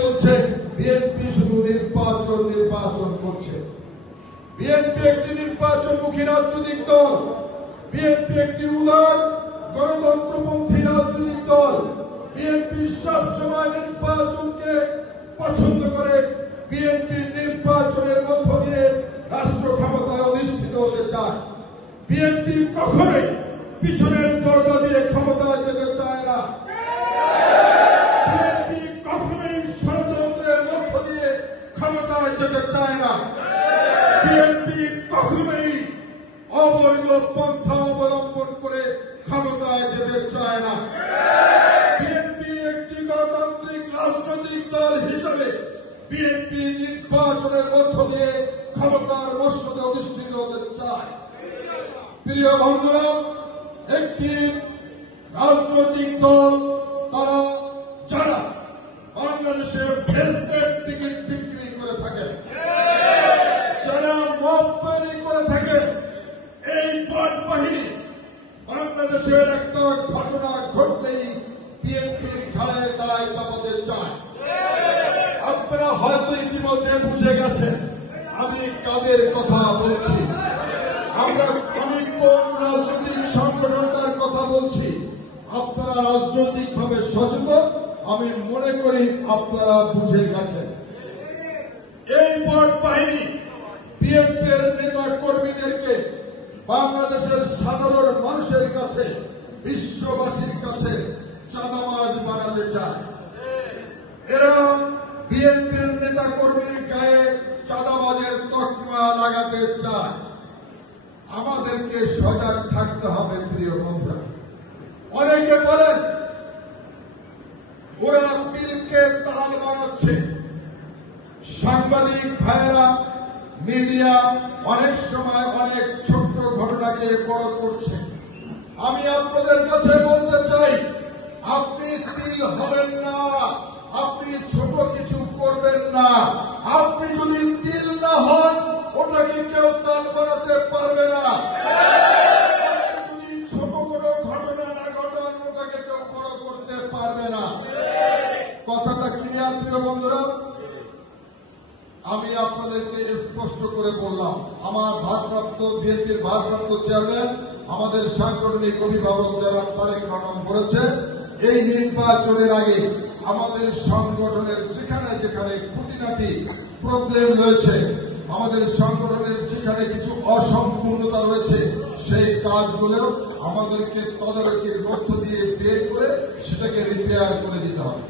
বলছে বিএনপি শুধু নির্বাচন করছে। বিএনপি একটি নির্বাচনমুখী রাজনৈতিক দল। বিএনপি একটি উদার গণতন্ত্রপন্থী রাজনৈতিক দল। বিএনপি সবসময় নির্বাচনকে পছন্দ করে। বিএনপি নির্বাচনের মধ্য দিয়ে রাষ্ট্র ক্ষমতায় অধিষ্ঠিত হতে চায়। বিএনপি কখনোই পিছনের দরজা দিয়ে ক্ষমতায় যেতে চায় না। বিএনপি কখনোই ষড়যন্ত্রের মধ্য দিয়ে ক্ষমতায় যেতে চায় না। বিএনপি কখনোই অবৈধ পন্থা অবলম্বন করে ক্ষমতায় যেতে চায় না। বিএনপি একটি গণতান্ত্রিক রাজনৈতিক দল হিসেবে বিএনপি নির্বাচনের মধ্য দিয়ে ক্ষমতার মসনদে অধিষ্ঠিত হতে চায়। প্রিয় বন্ধুরা, একটি রাজনৈতিক দল তারা যারা বাংলাদেশের ভেস্টের টিকিট বিক্রি করে থাকে, যারা মব তৈরি করে থাকে, এই বট বাহিনী বাংলাদেশের একটা ঘটনা ঘটলেই বিএনপির ঘাড়ে দায় চাপাতে চায়। আপনারা হয়তো ইতিমধ্যে বুঝে গেছেন আমি কাদের কথা বলছি। আমি কোন রাজনৈতিক সংগঠনটার কথা বলছি। আপনারা রাজনৈতিকভাবে সচেতন, আমি মনে করি আপনারা বুঝে গেছেন। এই বট বাহিনী বিএনপির নেতা কর্মীদেরকে বাংলাদেশের সাধারণ মানুষের কাছে, বিশ্ববাসীর কাছে চাঁদাবাজ বানাতে চায়। এরা বিএনপির নেতা কর্মীর গায়ে চাঁদাবাজের তকমা লাগাতে চায়। আমাদেরকে সজাগ থাকতে হবে। প্রিয় বন্ধুরা, অনেকে বলেন ওরা তিলকে তাল বানাচ্ছে। সাংবাদিক ভাইয়েরা, মিডিয়া অনেক সময় অনেক ছোট্ট ঘটনাকে বড় করছে। আমি আপনাদের কাছে বলতে চাই, আপনি তিল হবেন না, আপনি ছোট কিছু করবেন না। আপনি যদি তিল না হন, ওটাকে কেউ তাল বানাতে পারবে না। যদি ছোট কোনো ঘটনা না ঘটান, ওটাকে কেউ বড় করতে পারবে না। কথাটা ক্লিয়ার প্রিয় বন্ধুরা? আমি আপনাদেরকে স্পষ্ট করে বললাম, আমার বিএনপির ভারপ্রাপ্ত চেয়ারম্যান, আমাদের সাংগঠনিক অভিভাবক জনাব তারেক রহমান বলেছে, এই নির্বাচনের আগে আমাদের সংগঠনের যেখানে যেখানে খুঁটিনাটি প্রবলেম রয়েছে, আমাদের সংগঠনের যেখানে কিছু অসম্পূর্ণতা রয়েছে, সেই কাজগুলো আমাদেরকে তদারকির মধ্য দিয়ে বের করে সেটাকে রিপেয়ার করে দিতে হবে।